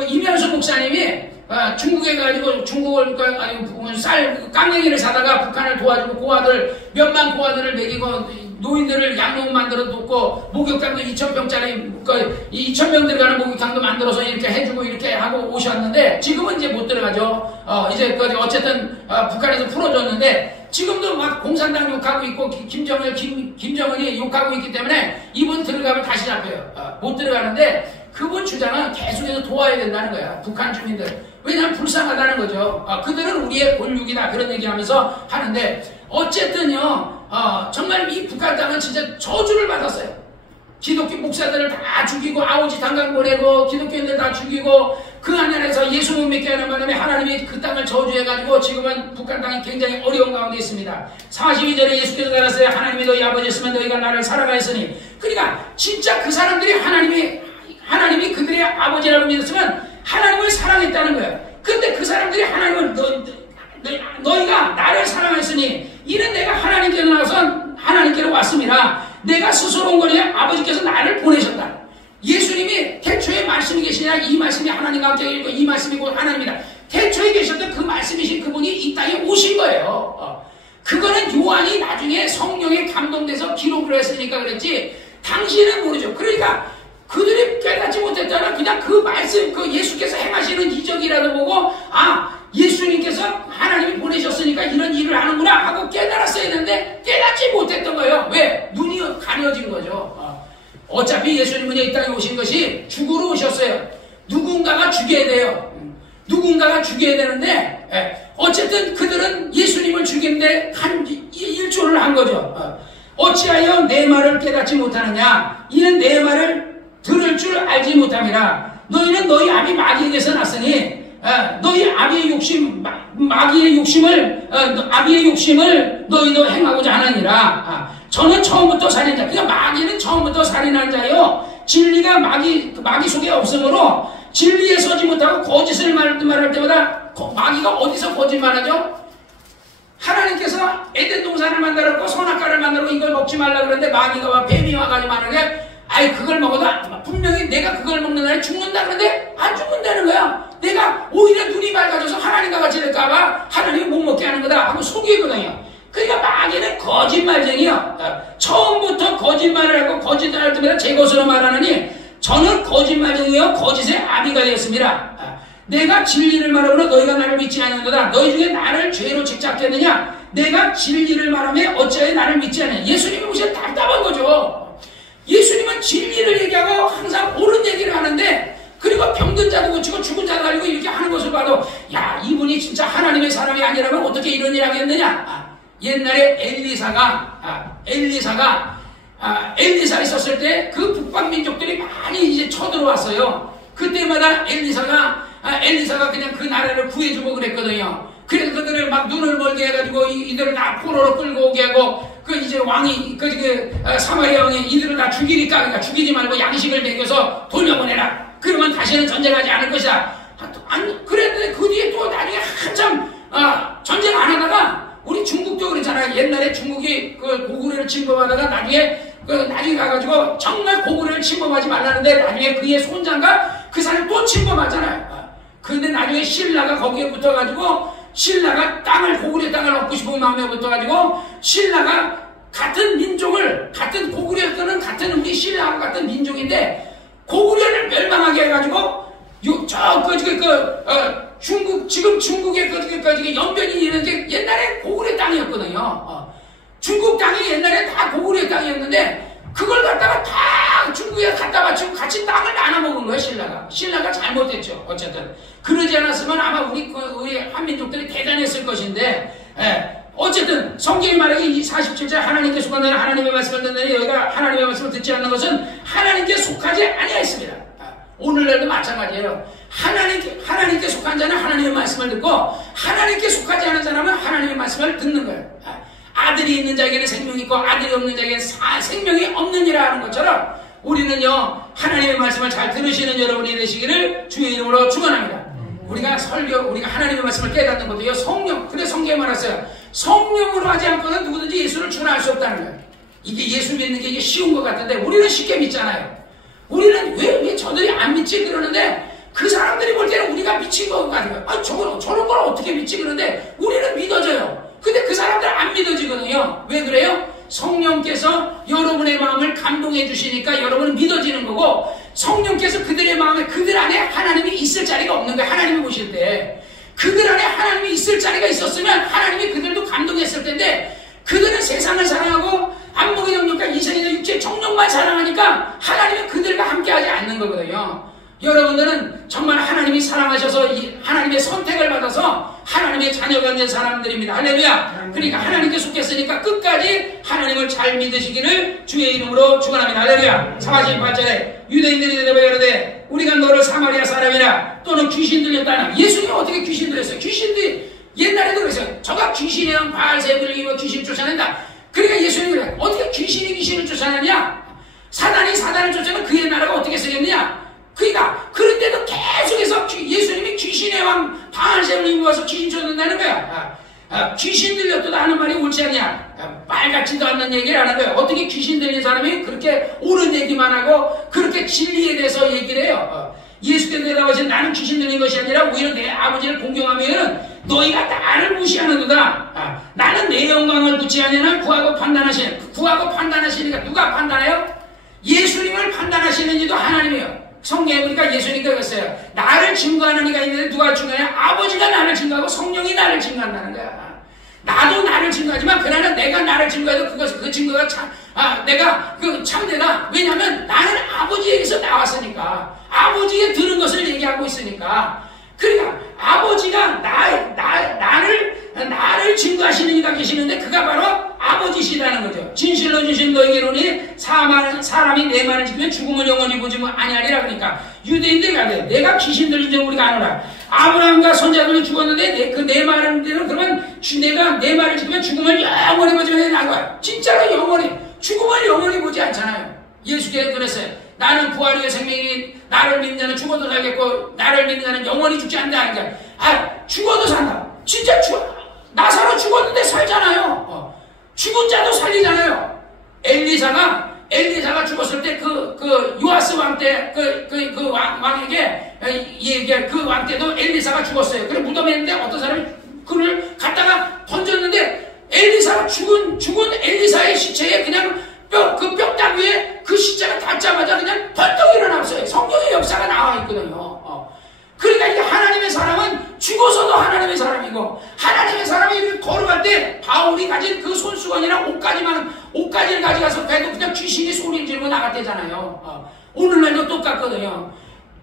이면수 목사님이 중국에 가지고 중국을 쌀 깡냉이를 사다가 북한을 도와주고 고아들 몇만 고아들을 먹이고 노인들을 양용 만들어 놓고 목욕탕도 2,000평짜리 2,000명 들어가는 목욕탕도 만들어서 이렇게 해주고 이렇게 하고 오셨는데 지금은 이제 못 들어가죠. 이제 어쨌든 북한에서 풀어줬는데 지금도 막 공산당 욕하고 있고 김정은이 욕하고 있기 때문에 이분 들어가면 다시 잡혀요. 못 들어가는데 그분 주장은 계속해서 도와야 된다는 거야. 북한 주민들. 왜냐하면 불쌍하다는 거죠. 그들은 우리의 권력이다 그런 얘기하면서 하는데 어쨌든요 정말 이 북한 땅은 진짜 저주를 받았어요. 기독교 목사들을 다 죽이고 아우지 당강 보내고 기독교인들 다 죽이고 그 안에서 예수 못 믿게 하는 바람에 하나님이 그 땅을 저주해가지고 지금은 북한 땅이 굉장히 어려운 가운데 있습니다. 42절에 예수께서 말하세요. 하나님이 너희 아버지였으면 너희가 나를 사랑하 했으니. 그러니까 진짜 그 사람들이 하나님이 그들의 아버지라고 믿었으면 하나님을 사랑했다는 거예요. 근데 그 사람들이 하나님을 너희가 나를 사랑했으니 이는 내가 하나님께로 나와서 하나님께로 왔습니다. 내가 스스로 온 거니 아버지께서 나를 보내셨다. 예수님이 태초에 말씀이 계시냐 이 말씀이 하나님과 함께 있고 이 말씀이 곧 하나님이다. 태초에 계셨던 그 말씀이신 그분이 이 땅에 오신 거예요. 그거는 요한이 나중에 성령에 감동돼서 기록을 했으니까 그랬지 당신은 모르죠. 그러니까 그들이 깨닫지 못했잖아. 그냥 그 말씀, 그 예수께서 행하시는 이적이라도 보고, 예수님께서 하나님이 보내셨으니까 이런 일을 하는구나 하고 깨달았어야 했는데, 깨닫지 못했던 거예요. 왜? 눈이 가려진 거죠. 어차피 예수님은 이 땅에 오신 것이 죽으러 오셨어요. 누군가가 죽여야 돼요. 누군가가 죽여야 되는데, 어쨌든 그들은 예수님을 죽이는데 한 일조를 한 거죠. 어찌하여 내 말을 깨닫지 못하느냐? 이는 내 말을 들을 줄 알지 못함이라. 너희는 너희 아비 마귀에게서 났으니 너희 아비의 욕심을 너희도 행하고자 하느니라. 저는 처음부터 살인자. 그러니까 마귀는 처음부터 살인한 자요. 진리가 마귀 속에 없으므로 진리에 서지 못하고 거짓을 말할 때마다 마귀가 어디서 거짓말하죠? 하나님께서 에덴 동산을 만들었고 선악과를 만들고 이걸 먹지 말라 그러는데 마귀가 와 뱀이 와가지고 말하는데 아이 그걸 먹어도 분명히 내가 그걸 먹는 날에 죽는다 그러는데 안 죽는다는 거야. 내가 오히려 눈이 밝아져서 하나님과 같이 될까봐 하나님이 못 먹게 하는 거다 하고 속이거든요. 그러니까 마귀는 거짓말쟁이요. 처음부터 거짓말을 하고 거짓을 할 때마다 제 것으로 말하느니 저는 거짓말쟁이요 거짓의 아비가 되었습니다. 내가 진리를 말하므로 너희가 나를 믿지 않는도다. 너희 중에 나를 죄로 책잡겠느냐? 내가 진리를 말하며 어찌하여 나를 믿지 않느냐? 예수님이 무슨 답답한 거죠. 예수님은 진리를 얘기하고 항상 옳은 얘기를 하는데 그리고 병든 자도 고치고 죽은 자도 살리고 이렇게 하는 것을 봐도 야 이분이 진짜 하나님의 사람이 아니라면 어떻게 이런 일 하겠느냐? 옛날에 엘리사 있었을 때 그 북방 민족들이 많이 이제 쳐들어왔어요. 그때마다 엘리사가 그냥 그 나라를 구해주고 그랬거든요. 그래서 그들을 막 눈을 멀게 해가지고 이들을 다 포로로 끌고 오게 하고 그 이제 왕이 사마리아 왕이 이들을 다 죽이니까 그러니까 죽이지 말고 양식을 먹여서 돌려보내라. 그러면 다시는 전쟁하지 않을 것이다. 그랬는데 그 뒤에 또 나중에 한참 전쟁 안 하다가 우리 중국도 그랬잖아요. 옛날에 중국이 그 고구려를 침범하다가 나중에 가가지고 정말 고구려를 침범하지 말라는데 나중에 그의 손자가 그 사람을 또 침범하잖아요. 근데 나중에 신라가 거기에 붙어가지고 신라가 고구려 땅을 얻고 싶은 마음에 붙어가지고 신라가 같은 민족을 같은 고구려는 같은 우리 신라하고 같은 민족인데 고구려를 멸망하게 해가지고 지금 중국의 연변이 있는데 옛날에 고구려 땅이었거든요. 중국 땅이 옛날에 다 고구려 땅이었는데 그걸 갖다가 다 중국에 갖다 바치고 같이 땅을 나눠 먹은 거예요. 신라가 잘못했죠. 어쨌든 그러지 않았으면 아마 우리 한민족들이 대단했을 것인데 어쨌든 성경이 말하기 47절 하나님께 속한 자는 하나님의 말씀을 듣느니 여기가 하나님의 말씀을 듣지 않는 것은 하나님께 속하지 아니하였습니다. 오늘날도 마찬가지예요. 하나님께 속한 자는 하나님의 말씀을 듣고 하나님께 속하지 않은 사람은 하나님의 말씀을 듣는 거예요. 아들이 있는 자에게는 생명이 있고 아들이 없는 자에게는 생명이 없느니라 하는 것처럼 우리는요 하나님의 말씀을 잘 들으시는 여러분이 되시기를 주의 이름으로 축원합니다. 우리가 하나님의 말씀을 깨닫는 것도요 성령. 근데 성경에 말했어요. 성령으로 하지 않고는 누구든지 예수를 주나 알 수 없다는 거예요. 이게 예수 믿는 게 이게 쉬운 것 같은데 우리는 쉽게 믿잖아요. 우리는 왜 저들이 안 믿지 그러는데 그 사람들이 볼 때는 우리가 미친 것 같아요. 저런 걸 어떻게 믿지 그러는데 우리는 믿어져요. 근데 그 사람들은 안 믿어지거든요. 왜 그래요? 성령께서 여러분의 마음을 감동해 주시니까 여러분은 믿어지는 거고 성령께서 그들의 마음에 그들 안에 하나님이 있을 자리가 없는 거예요. 하나님이 보실 때 그들 안에 하나님이 있을 자리가 있었으면 하나님이 그들도 감동했을 텐데 그들은 세상을 사랑하고 안목의 정욕과 이성의 육체의 정욕만 사랑하니까 하나님은 그들과 함께하지 않는 거거든요. 여러분들은 정말 하나님이 사랑하셔서 하나님의 선택을 받아서 하나님의 자녀가 된 사람들입니다. 할렐루야. 그러니까 하나님께 속했으니까 끝까지 하나님을 잘 믿으시기를 주의 이름으로 축원합니다. 할렐루야. 48절에 유대인들이 대답하여 이르되 우리가 너를 사마리아 사람이라 또는 귀신 들렸다나. 예수님이 어떻게 귀신 들렸어요? 귀신들이 옛날에도 그랬어요. 저가 귀신이랑 바알세불을 이루어 귀신을 쫓아낸다. 그러니까 예수님이 그래. 어떻게 귀신이 귀신을 쫓아내냐? 사단이 사단을 쫓아내면 그의 나라가 어떻게 쓰겠느냐? 그러니까 그런데도 계속해서 예수님이 귀신의 왕 바알세불을 이루어서 귀신 쫓는다는 거야. 귀신 들렸다 하는 말이 옳지 않냐? 말 같지도 않는 얘기를 하는 거야. 어떻게 귀신 들린 사람이 그렇게 옳은 얘기만 하고 그렇게 진리에 대해서 얘기를 해요. 예수께서 대답하신 나는 귀신 들린 것이 아니라 오히려 내 아버지를 공경하면은 너희가 나를 무시하는도다. 나는 내 영광을 묻지 아니하나 구하고 판단하시니까 누가 판단해요? 예수님을 판단하시는 이도 하나님이에요. 성경에 보니까 예수님이 그랬어요. 나를 증거하는 이가 있는데 누가 증거해요? 아버지가 나를 증거하고 성령이 나를 증거한다는 거야. 나도 나를 증거하지만 그러나 내가 나를 증거해도 그 증거가 내가 참되다. 왜냐하면 나는 아버지에게서 나왔으니까 아버지의 들은 것을 얘기하고 있으니까. 그러니까 아버지가 나를 증거하시는 이가 계시는데 그가 바로 아버지시라는 거죠. 진실로 진실로 너에게 이르노니 사람이 내 말을 지키면 죽음을 영원히 보지 아니하리라. 그러니까 유대인들이 가되 내가 귀신 들린 줄 우리가 아노라. 아브라함과 선자들이 죽었는데 내 말은 그러면 내가 내 말을 지키면 죽음을 영원히 보지 아니하리라. 진짜로 영원히 예수께서 그랬어요. 나는 부활이요 생명이 나를 믿는 자는 죽어도 살겠고 나를 믿는 자는 영원히 죽지 않는다. 그러니까 죽어도 산다. 진짜 나사로 죽었는데 살잖아요. 죽은 자도 살리잖아요. 엘리사가 죽었을 때 그 요아스 왕 때 그 왕에게 그 왕 때도 엘리사가 죽었어요. 그래 무덤에 있는데 어떤 사람이 그를 갖다가 던졌는데 엘리사가 죽은 엘리사의 시체에 그냥 그 뼈다귀 위에 그 시체가 닿자마자 그냥 벌떡 일어났어요. 성경의 역사가 나와 있거든요. 그러니까 이게 하나님의 사람은 죽어서도 하나님의 사람이고 하나님의 사람이 이렇게 걸어갈 때 바울이 가진 그 손수건이랑 옷가지를 가져가서 그래도 그냥 귀신이 소리를 지르고 나갔대잖아요. 오늘날도 똑같거든요.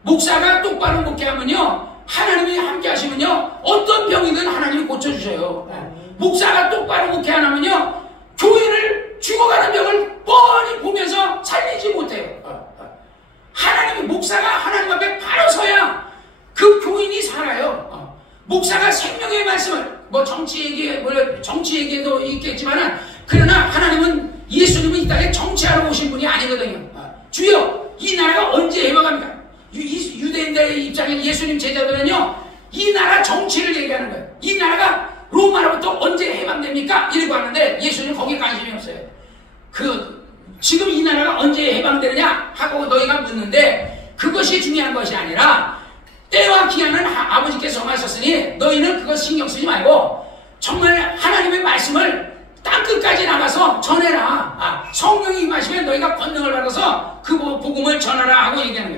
목사가 똑바로 목회하면요 하나님이 함께 하시면요 어떤 병이든 하나님이 고쳐주셔요. 목사가 똑바로 목회 안 하면요 교회를 죽어가는 병을 뻔히 보면서 살리지 못해요. 하나님이 목사가 하나님 앞에 바로 서야 그 교인이 살아요. 목사가 생명의 말씀을 정치 얘기도 있겠지만은 그러나 하나님은 예수님은 이 땅에 정치하러 오신 분이 아니거든요. 주여 이 나라가 언제 해방합니까? 유대인들의 입장에 예수님 제자들은요 이 나라 정치를 얘기하는 거예요. 이 나라가 로마로부터 언제 해방됩니까? 이러고 하는데 예수님 거기에 관심이 없어요. 지금 이 나라가 언제 해방되느냐 하고 너희가 묻는데 그것이 중요한 것이 아니라 때와 기한은 아버지께서 정하셨으니 너희는 그것 신경 쓰지 말고 정말 하나님의 말씀을 땅끝까지 나가서 전해라. 성령이 임하시면 너희가 권능을 받아서 그 복음을 전하라 하고 얘기하는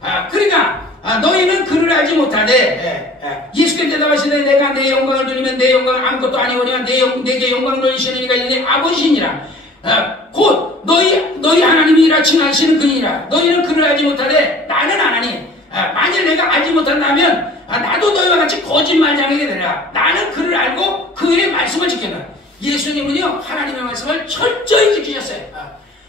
거예요. 그러니까 너희는 그를 알지 못하되 예수께서 대답하시되 내가 내 영광을 누리면 내 영광은 아무것도 아니오니와 내게 영광 돌리시는 이가 있으니 아버지시니라. 곧 너희 하나님이라 칭하시는 그이니라. 너희는 그를 알지 못하되 나는 아나니 만일 내가 알지 못한다면 나도 너희와 같이 거짓말장하게 되리라. 나는 그를 알고 그의 말씀을 지킨다. 예수님은요 하나님의 말씀을 철저히 지키셨어요.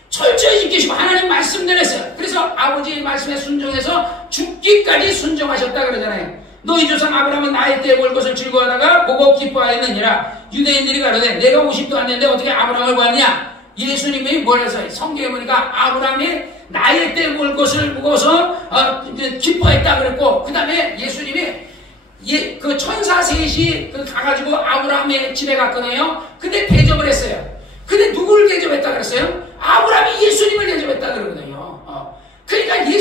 철저히 지키시고 하나님 말씀대로 했어요. 그래서 아버지의 말씀에 순종해서 죽기까지 순종하셨다 그러잖아요. 너희 조상 아브라함은 나의 때에 볼 것을 즐거워하다가 보고 기뻐하였느니라. 유대인들이 가로되 내가 50도 안 됐는데 어떻게 아브라함을 보았냐. 예수님이 뭐라서 성경에 보니까 아브라함이 나의 때 볼 것을 보고서 기뻐했다 그랬고 그 다음에 예수님이 그 천사 셋이 가가지고 아브라함의 집에 갔거든요. 근데 대접을 했어요. 근데 누구를 대접했다 그랬어요? 아브라함이 예수님을 대접했다 그러거든요. 그러니까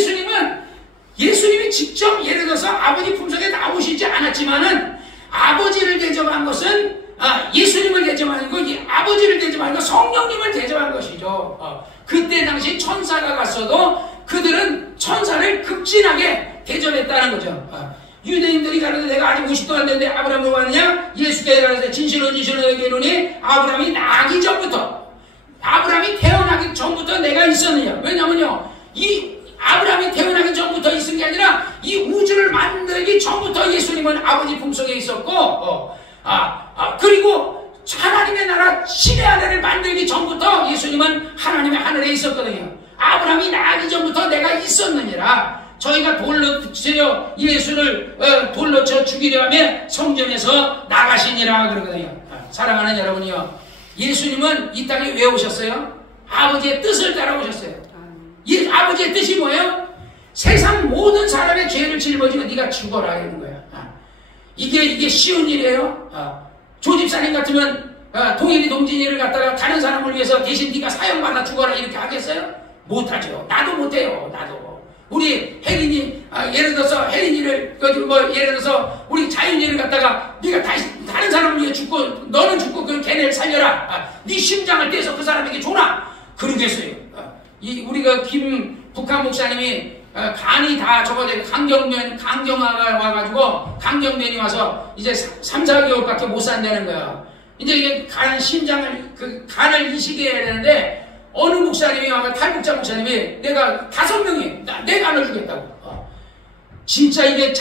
예수님이 직접 예를 들어서 아버지 품속에 나오시지 않았지만은 아버지를 대접한 것은 예수님을 대접하는 거, 아버지를 대접하는 거, 성령님을 대접한 것이죠. 그때 당시 천사가 갔어도 그들은 천사를 극진하게 대접했다는 거죠. 유대인들이 가로되 내가 아직 50도 안 됐는데 아브라함을 왔느냐? 예수께서 가로되 진실로 너에게 이르노니 아브라함이 태어나기 전부터 내가 있었느냐? 왜냐면요 이 아브라함이 태어나기 전부터 있은 게 아니라 이 우주를 만들기 전부터 예수님은 아버지 품속에 있었고 그리고 하나님의 나라 신의 아래를 만들기 전부터 예수님은 하나님의 하늘에 있었거든요. 아브라함이 나기 전부터 내가 있었느니라. 저희가 돌로 치려 예수를 돌로 쳐 죽이려 하며 성전에서 나가시니라 그러거든요. 사랑하는 여러분이요, 예수님은 이 땅에 왜 오셨어요? 아버지의 뜻을 따라 오셨어요. 아버지의 뜻이 뭐예요? 세상 모든 사람의 죄를 짊어지고 네가 죽어라 이러는 거야. 이게 쉬운 일이에요? 조집사님 같으면 동일이 동진이를 갖다가 다른 사람을 위해서 대신 네가 사형받아 죽어라 이렇게 하겠어요? 못하죠. 나도 못해요. 나도. 우리 혜린이 예를 들어서 혜린이를 예를 들어서 우리 자윤이를 갖다가 네가 다른 사람을 위해 죽고 너는 죽고 그 걔네를 살려라. 네 심장을 떼서 그 사람에게 줘라. 그러겠어요. 우리가 북한 목사님이 간이 다 접어들고 강경화가 와가지고 강경변이 와서 이제 3, 4개월밖에 못 산다는 거야. 이제 이게 간을 이식해야 되는데 어느 목사님이 와서 탈북자 목사님이 내가 5명이 내 간을 주겠다고. 진짜 이게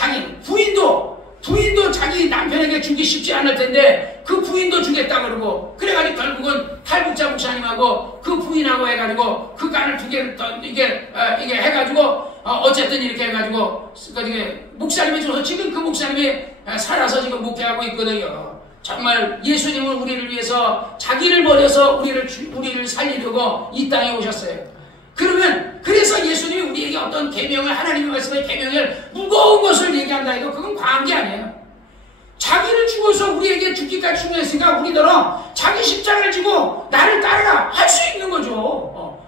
부인도 자기 남편에게 주기 쉽지 않을 텐데 그 부인도 주겠다 그러고 그래가지고 결국은 탈북자 목사님하고 그 부인하고 해가지고 그 간을 2개를 더 이게 해가지고 어쨌든 이렇게 해가지고 목사님이 줘서 지금 그 목사님이 살아서 지금 목회하고 있거든요. 정말 예수님은 우리를 위해서 자기를 버려서 우리를 살리려고 이 땅에 오셨어요. 그러면 그래서 예수님이 우리에게 어떤 계명을 하나님의 말씀의 계명을 무거운 것을 얘기한다 해도 그건 과한 게 아니에요. 자기를 죽어서 우리에게 죽기까지 중요했으니까 우리더러 자기 십자가를 지고 나를 따르라 할 수 있는 거죠.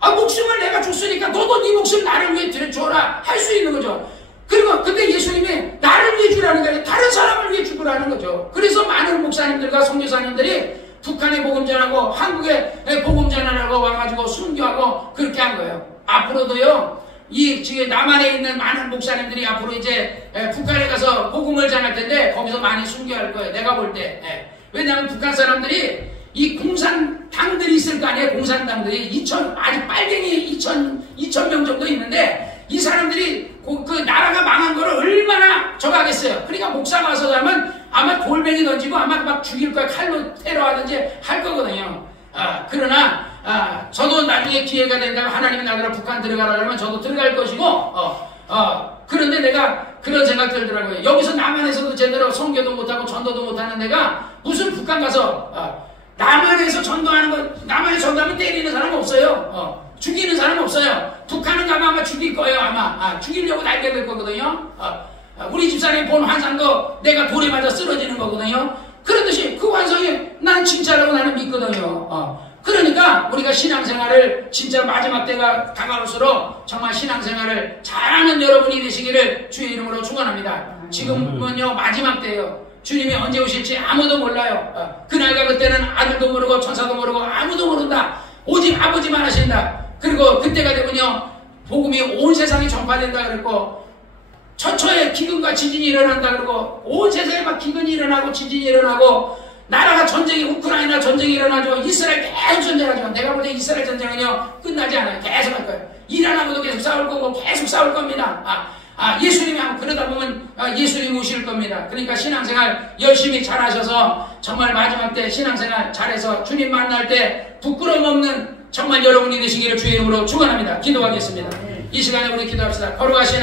목숨을 내가 줬으니까 너도 네 목숨 나를 위해 줘라 할 수 있는 거죠. 그리고 근데 예수님이 나를 위해 주라는 게 아니라 다른 사람을 위해 죽으라는 거죠. 그래서 많은 목사님들과 선교사님들이 북한에 복음 전하고 한국에 복음 전하라고 와가지고 순교하고 그렇게 한 거예요. 앞으로도요, 지금 남한에 있는 많은 목사님들이 앞으로 이제 북한에 가서 복음을 전할 텐데 거기서 많이 순교할 거예요. 내가 볼 때. 왜냐하면 북한 사람들이 이 공산당들이 있을 거 아니에요. 공산당들이 아직 빨갱이 2,000명 정도 있는데 이 사람들이 그 나라가 망한 거를 얼마나 저가겠어요. 그러니까 목사가 와서 하면 아마 돌멩이 던지고 아마 막 죽일 거야. 칼로 테러하든지 할 거거든요. 그러나 저도 나중에 기회가 된다면 하나님이 나더러 북한 들어가라 그러면 저도 들어갈 것이고 그런데 내가 그런 생각 들더라고요. 여기서 남한에서도 제대로 선교도 못하고 전도도 못하는 내가 무슨 북한 가서 남한에서 전도하는 거, 남한에 전도하면 때리는 사람 없어요. 죽이는 사람 없어요. 북한은 가면 아마 죽일 거예요. 아마 죽이려고 날게 될 거거든요. 우리 집사람이 본 환상도 내가 돌에 맞아 쓰러지는 거거든요. 그렇듯이 그 환상이 난 진짜라고 나는 믿거든요. 그러니까 우리가 신앙생활을 진짜 마지막 때가 다가올수록 정말 신앙생활을 잘하는 여러분이 되시기를 주의 이름으로 축원합니다. 지금은요 마지막 때예요. 주님이 언제 오실지 아무도 몰라요. 그날과 그때는 아들도 모르고 천사도 모르고 아무도 모른다. 오직 아버지만 하신다. 그리고 그때가 되면요 복음이 온 세상에 전파된다 그랬고 처처에 기근과 지진이 일어난다 그러고 온 세상에 막 기근이 일어나고 지진이 일어나고 나라가 전쟁이 우크라이나 전쟁이 일어나죠. 이스라엘 계속 전쟁하지만 내가 볼 때 이스라엘 전쟁은요 끝나지 않아요. 계속 할 거예요. 이란하고도 계속 싸울 거고 계속 싸울 겁니다. 예수님이 그러다 보면 예수님 오실 겁니다. 그러니까 신앙생활 열심히 잘하셔서 정말 마지막 때 신앙생활 잘해서 주님 만날 때 부끄러움 없는 정말 여러분이 되시기를 주의 이름으로 축원합니다. 기도하겠습니다. 이 시간에 우리 기도합시다. 거룩하신